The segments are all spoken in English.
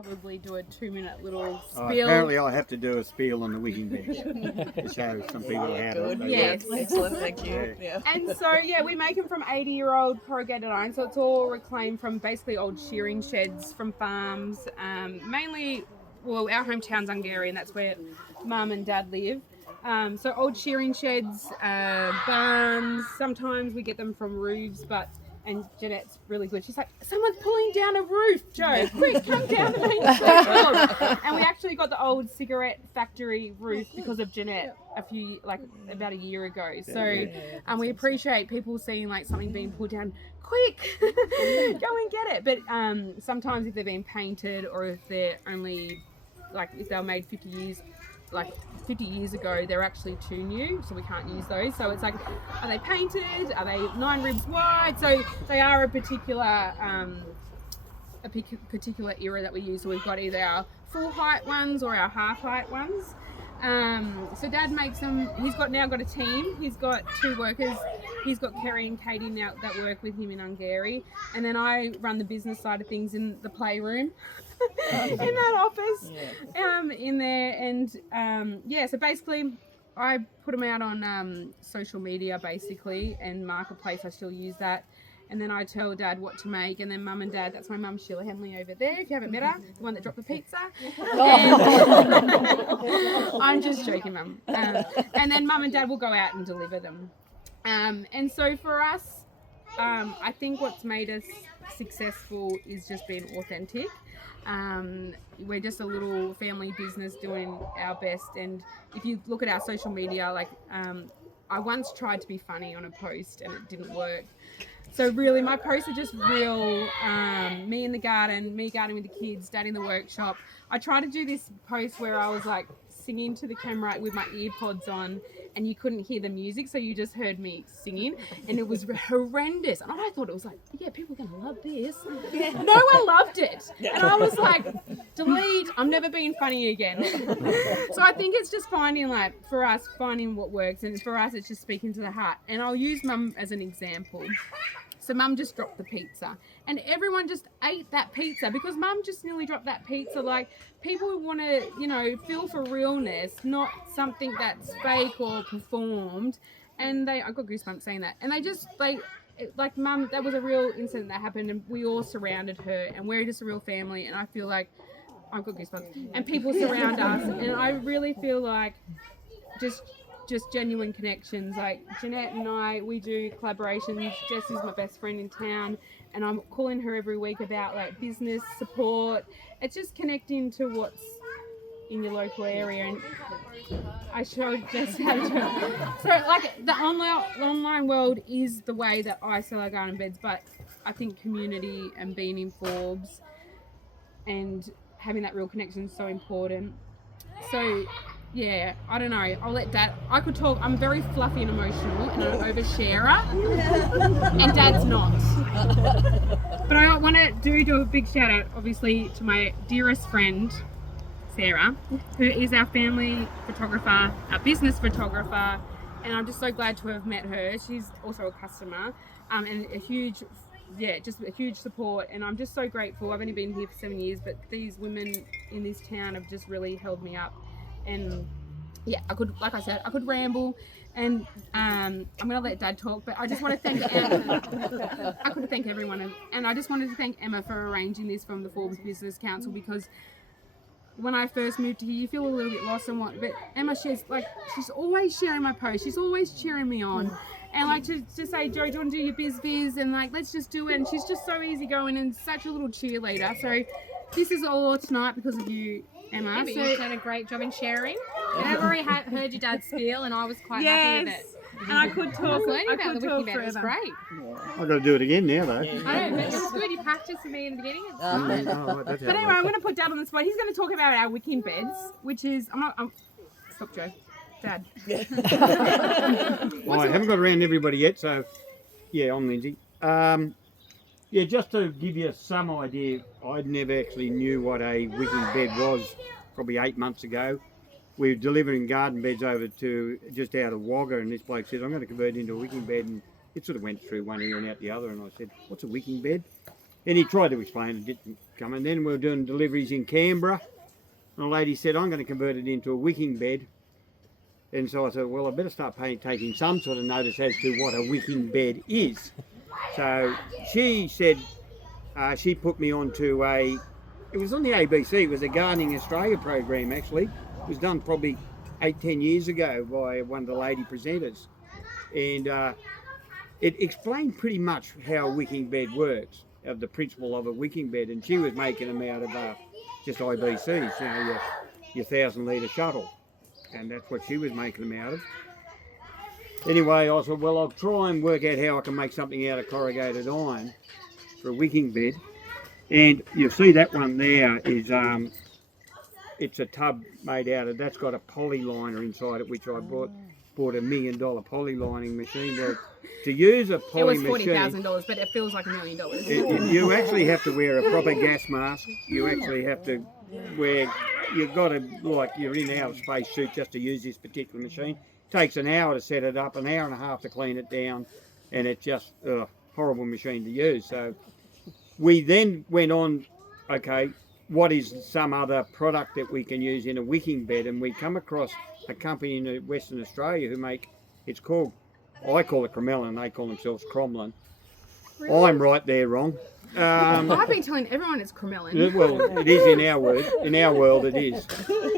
Probably do a 2-minute little spiel. Apparently I have to do a spiel on the wicking bed to show some people how to do it. Yes. Excellent, thank you. Yeah. And so, we make them from 80-year-old corrugated iron. So it's all reclaimed from basically old shearing sheds from farms. Mainly, well, our hometown's Hungary, and that's where Mum and Dad live. So old shearing sheds, barns. Sometimes we get them from roofs, and Jeanette's really good. She's like, someone's pulling down a roof, Joe. Quick, come down the main street. And we actually got the old cigarette factory roof because of Jeanette about a year ago. So we appreciate people seeing like something being pulled down. Quick, go and get it. But sometimes if they're being painted or if they're only if they're made 50 years ago, they're actually too new, so we can't use those. So it's like, are they painted? Are they 9 ribs wide? So they are a particular era that we use. So we've got either our full height ones or our half height ones. So Dad makes them. He's now got a team. He's got 2 workers. He's got Kerry and Katie now that work with him in Hungary, and then I run the business side of things in the playroom. In that office, in there, and so basically I put them out on social media basically, and Marketplace. I still use that, and then I tell Dad what to make, and then Mum and Dad, that's my mum Sheila Henley over there, if you haven't met her, the one that dropped the pizza. I'm just joking, Mum. And then Mum and Dad will go out and deliver them, and so for us, I think what's made us successful is just being authentic. We're just a little family business doing our best, and if you look at our social media, I once tried to be funny on a post and it didn't work. So really my posts are just real, me in the garden, me gardening with the kids, Dad in the workshop. I tried to do this post where I was like singing to the camera with my ear pods on, and you couldn't hear the music, so you just heard me singing, and it was horrendous. And I thought it was like, people are gonna love this. No one loved it, and I was like, delete. I'm never being funny again. So I think it's just finding what works, and for us it's just speaking to the heart. And I'll use Mum as an example. So Mum just dropped the pizza, and everyone just ate that pizza because Mum just nearly dropped that pizza. Like, people want to, feel for realness, not something that's fake or performed. And I got goosebumps saying that. And they just, Mum, that was a real incident that happened, and we all surrounded her, and we're just a real family. And I feel like I've got goosebumps. And people surround us, and I really feel like just genuine connections. Like Jeanette and I, we do collaborations. Jess is my best friend in town, and I'm calling her every week about business support. It's just connecting to what's in your local area, and I showed Jess how to do it. So the online world is the way that I sell our garden beds, but I think community and being in Forbes and having that real connection is so important. So I don't know. I'll let Dad. I could talk. I'm very fluffy and emotional, and I'm an oversharer, and Dad's not. But I want to do a big shout out, obviously, to my dearest friend, Sarah, who is our family photographer, our business photographer, and I'm just so glad to have met her. She's also a customer, and a huge support, and I'm just so grateful. I've only been here for 7 years, but these women in this town have just really held me up. And I could ramble, and I'm gonna let Dad talk, but I just want to thank Emma. I could thank everyone, and I just wanted to thank Emma for arranging this from the Forbes Business Council, because when I first moved here, you feel a little bit lost and but Emma, she's always sharing my posts, she's always cheering me on, and to say, Joe, do you want to do your BIZVIZ, and let's just do it, and she's just so easygoing and such a little cheerleader. So this is all tonight because of you, Emma. So you've done a great job in sharing. And I've already heard your dad's spiel, and I was quite happy with it. And I could talk. Learning about the wiki bed was great. I've got to do it again now, though. I know, but it was good. You practiced for me in the beginning. It's fine. But anyway, I'm going to put Dad on the spot. He's going to talk about our wicking beds, which is stop, Joe. Dad. Well, I haven't got around everybody yet, so I'm Lindsay. Just to give you some idea, I never actually knew what a wicking bed was. Probably 8 months ago, we were delivering garden beds over to just out of Wagga, and this bloke said, I'm going to convert it into a wicking bed, and it sort of went through one ear and out the other, and I said, what's a wicking bed? And he tried to explain it, coming. Then we were doing deliveries in Canberra, and a lady said, I'm going to convert it into a wicking bed. And so I said, well, I better start taking some sort of notice as to what a wicking bed is. So she said, she put me onto it was on the ABC, it was a Gardening Australia program actually. It was done probably 8-10 years ago by one of the lady presenters. And it explained pretty much how a wicking bed works, of the principle of a wicking bed. And she was making them out of just IBCs, your 1,000-litre shuttle. And that's what she was making them out of. Anyway, I said, well, I'll try and work out how I can make something out of corrugated iron for a wicking bed. And you'll see that one there is, it's a tub made out of, that's got a poly liner inside it, which I bought a $1 million poly lining machine. Well, to use a poly It was machine, $40,000, but it feels like $1 million. you actually have to wear a proper gas mask. You actually have to wear, you've got to, like, you're in our space suit just to use this particular machine. It takes an hour to set it up, an hour and a half to clean it down, and it's just a horrible machine to use. So we then went on, okay, what is some other product that we can use in a wicking bed? And we come across a company in Western Australia who make, it's called, I call it Cromellin, they call themselves Cromlin. Really? I'm right there wrong. I've been telling everyone it's Cromellin. Well, it is in our word. In our world, it is.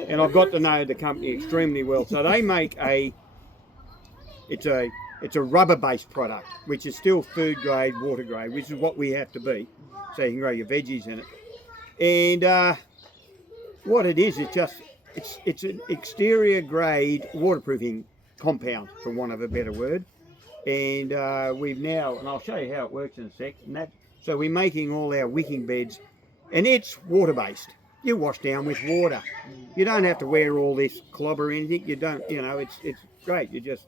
And I've got to know the company extremely well. So they make it's a rubber-based product, which is still food grade, water grade, which is what we have to be, so you can grow your veggies in it. And what it is, it's an exterior grade waterproofing compound, for want of a better word. And we've now, and I'll show you how it works in a sec. So we're making all our wicking beds, and it's water-based. You wash down with water. You don't have to wear all this clobber or anything. You don't, it's great. You just,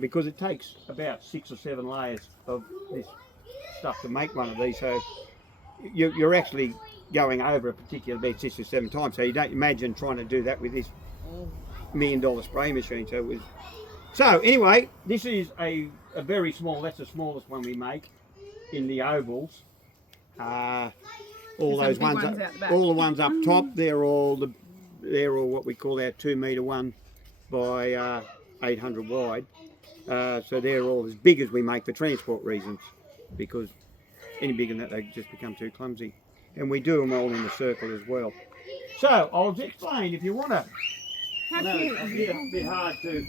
because it takes about 6 or 7 layers of this stuff to make one of these. So you're actually going over a particular bed 6 or 7 times. So you don't imagine trying to do that with this $1 million spray machine. So anyway, this is a very small, that's the smallest one we make in the ovals. All those ones all the ones up top, they're all what we call our 2 metre one by 800 wide. So they're all as big as we make for transport reasons, because any bigger than that they just become too clumsy. And we do them all in a circle as well. So I'll explain if you want to. How No, cute. it's a bit hard to